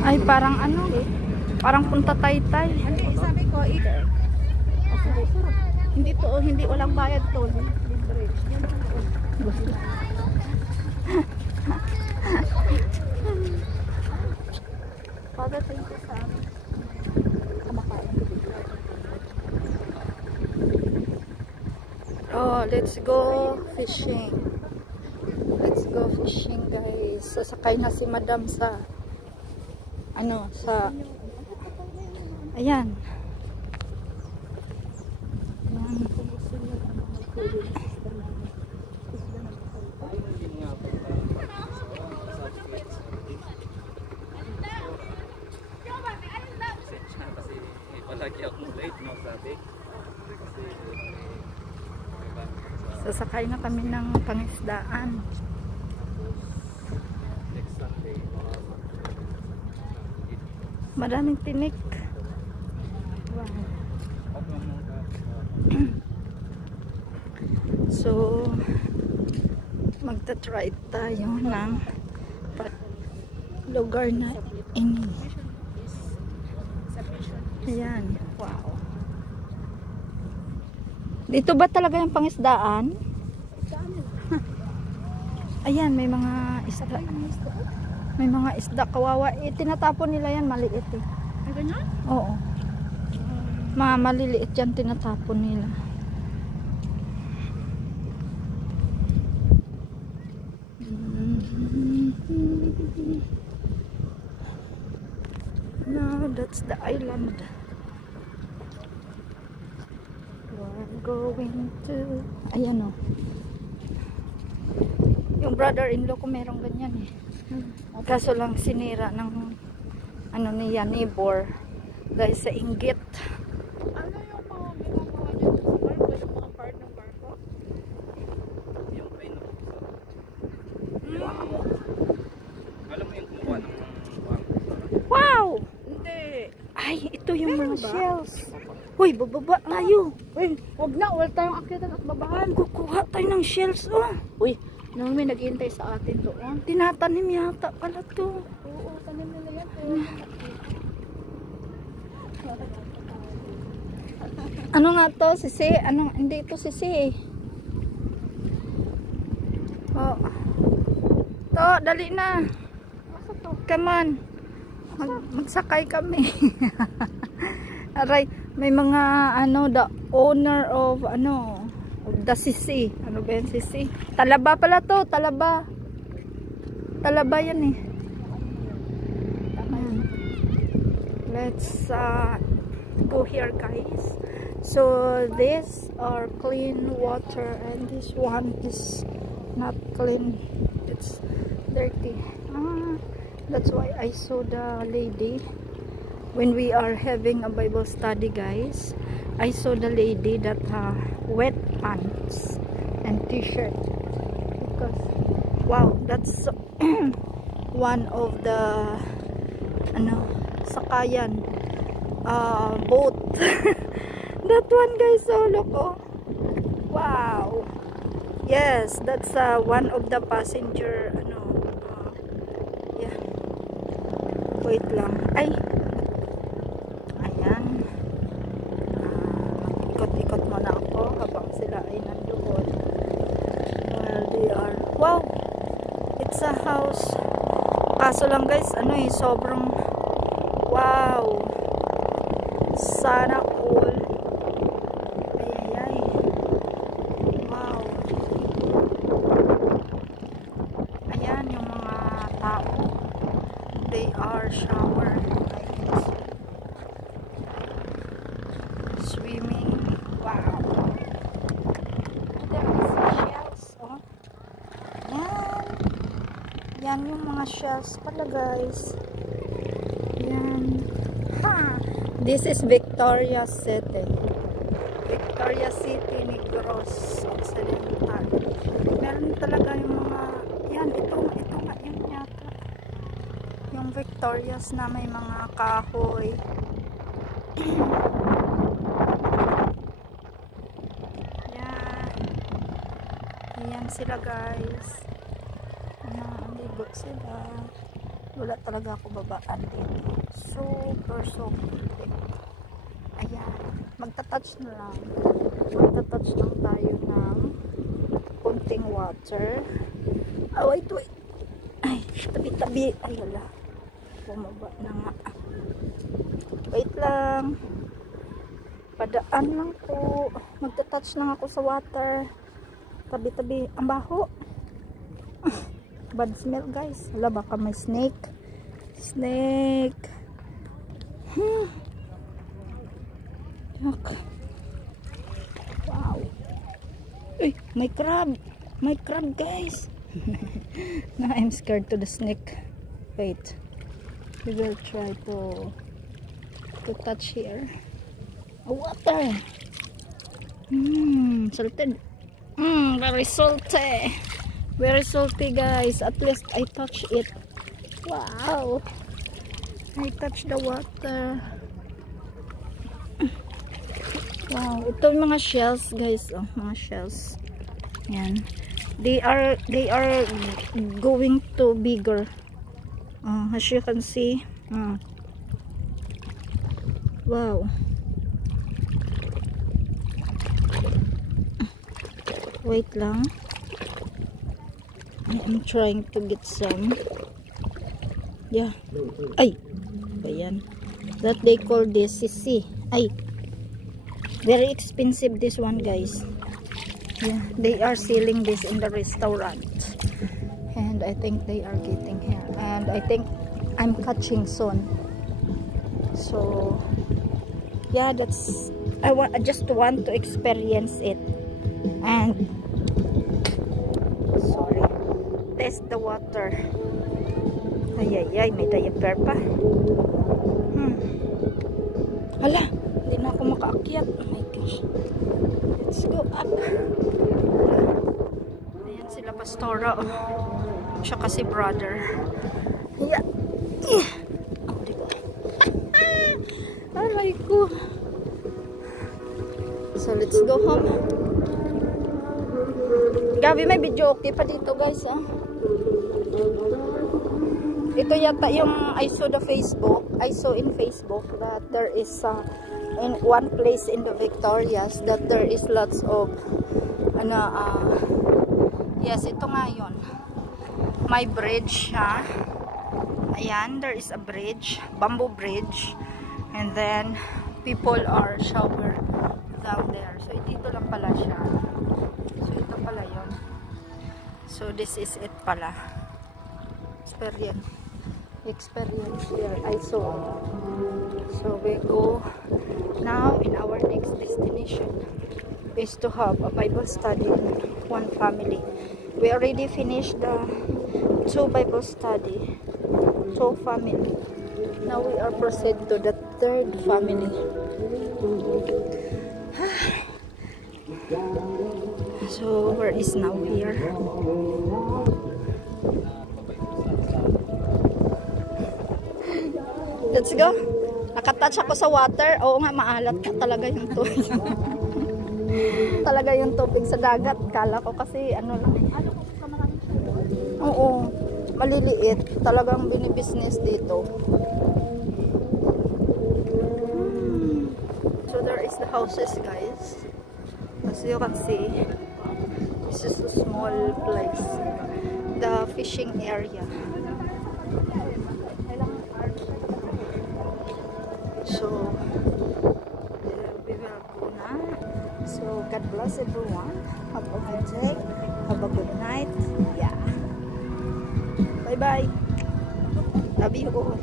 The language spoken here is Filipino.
Ay, parang ano, parang punta Taytay. Hindi, sabi ko, hindi to, hindi walang bayad to. Libre. Father, thank you sa amin. Kumakain. Oh, let's go fishing. Let's go fishing, guys. Sasakay na si Madam sa ano, sa ayan. Sasakay na kami ng pangisdaan. Maraming tinik. Wow. So, magta-try tayo ng lugar na ini. Ayan. Wow. Dito ba talaga yung pangisdaan? Ayan, may mga isda. May mga isda, kawawa. Tinatapon nila yan, maliit eh. Ay, ganyan? Oo. Mga maliliit yan, tinatapon nila. No, that's the island. We're going to... Ayan o. Yung brother-in-law ko merong ganyan eh. Kaso lang sinira ng ano niya, neighbor. Dahil sa inggit. Ano yung mga ginagawa niya sa barko? Yung mga part ng barko? Yung kain na puso. Alam mo yung kumuha ng barko? Wow! Hindi. Ay, ito yung mga ba? shells. Uy, bababa tayo. Uy, huwag na. Huwag tayong akyatan at babahan. Kukuha tayo ng shells. Oh. Uy, nung may naghihintay sa atin doon. Tinatanim yata pala to. Oo, tanim nila yan. Ano nga to, sisi? Ano, hindi ito sisi. Oh. To, dali na. Come on. Magsakay kami. Aray, may mga ano, the owner of ano, of the sisi. Ano ba yan sisi? Talaba pala to, talaba. Talaba yan eh. Ayan. Let's go here, guys. So this are clean water and this one is not clean. It's dirty. That's why I saw the lady when we are having a Bible study, guys. I saw the lady that wet pants and t-shirt because wow, that's one of the ano, sakayan boat. That one, guys, so look, oh. Wow. Yes, that's one of the passenger ano, yeah. Wait lang. Ay. Ayan. Ikot-ikot muna ako habang sila ay nandoon. Well, they are. Wow. It's a house. Kaso lang, guys, ano eh, sobrang wow. Sana all. Ay. Wow. Ayan yung mga tao. They are shower. Swimming. Wow. There is shells. Oh. Yan. Yan yung mga shells pala, guys. Yan. Ha! This is Victoria City. Victoria City, Negros Occidental. Meron talaga yung mga, yan, ito nga yun yata. Yung Victorias na may mga kahoy. Yan. Yan sila, guys. Ligo sila. Wala talaga ako babaan dito. Super deep. Ayan. Magta-touch na lang. Magta-touch lang tayo ng konting water. Ah, wait. Ay, tabi-tabi. Ay, wala. Bumaba na nga. Wait lang. Padaan lang po. Magta-touch lang ako sa water. Tabi-tabi. Ang baho. Bad smell, guys. Wala, baka may snake. Snake. Yuck. Wow. Uy, may crab. May crab, guys. Now I'm scared to the snake. Wait. We will try to touch here. Water. Salted. Very salty. Very salty, guys. At least I touch it. Wow. I touch the water. Wow. Ito yung mga shells, guys. Oh, mga shells. Yan. They are going to bigger. As you can see. Wow. Wait lang. I am trying to get some. Yeah. Ay. Ayan. That they call this sisi. Ay. Very expensive this one, guys. Yeah. They are selling this in the restaurant. And I think they are getting here. And I think I'm catching soon. So yeah, that's I just want to experience it. And sorry, test the water. Ay, may diaper pa. Hala, hindi na ako makaakyat. Oh my gosh. Let's go up. Ayan sila Pastora. Siya kasi brother. Yeah. Oh, diba? Aray ko. So let's go home. Gabi, may video okay pa dito, guys, ah. Ito yata yung I saw in Facebook that there is in one place in the Victorias that there is lots of yes, ito nga yun. May bridge, ha. Ayan, there is a bridge, bamboo bridge, and then people are shower down there. So dito lang pala siya. So ito pala yun. So this is it pala. Experience here. I saw. So we go now in our next destination is to have a Bible study with one family. We already finished the 2 Bible study, 2 family. Now we are proceed to the 3rd family. So where is now here? Let's go. Nakatouch ako sa water. Oo nga, maalat ka talaga yung tubig. Talaga yung tubig sa dagat. Kala ko kasi ano lang. Oo, maliliit. Talagang binibusiness dito. So there is the houses, guys. As you can see, this is a small place. The fishing area. So we will go now. So God bless everyone. Have a good day. Have a good night. Yeah. Bye bye. Love you all.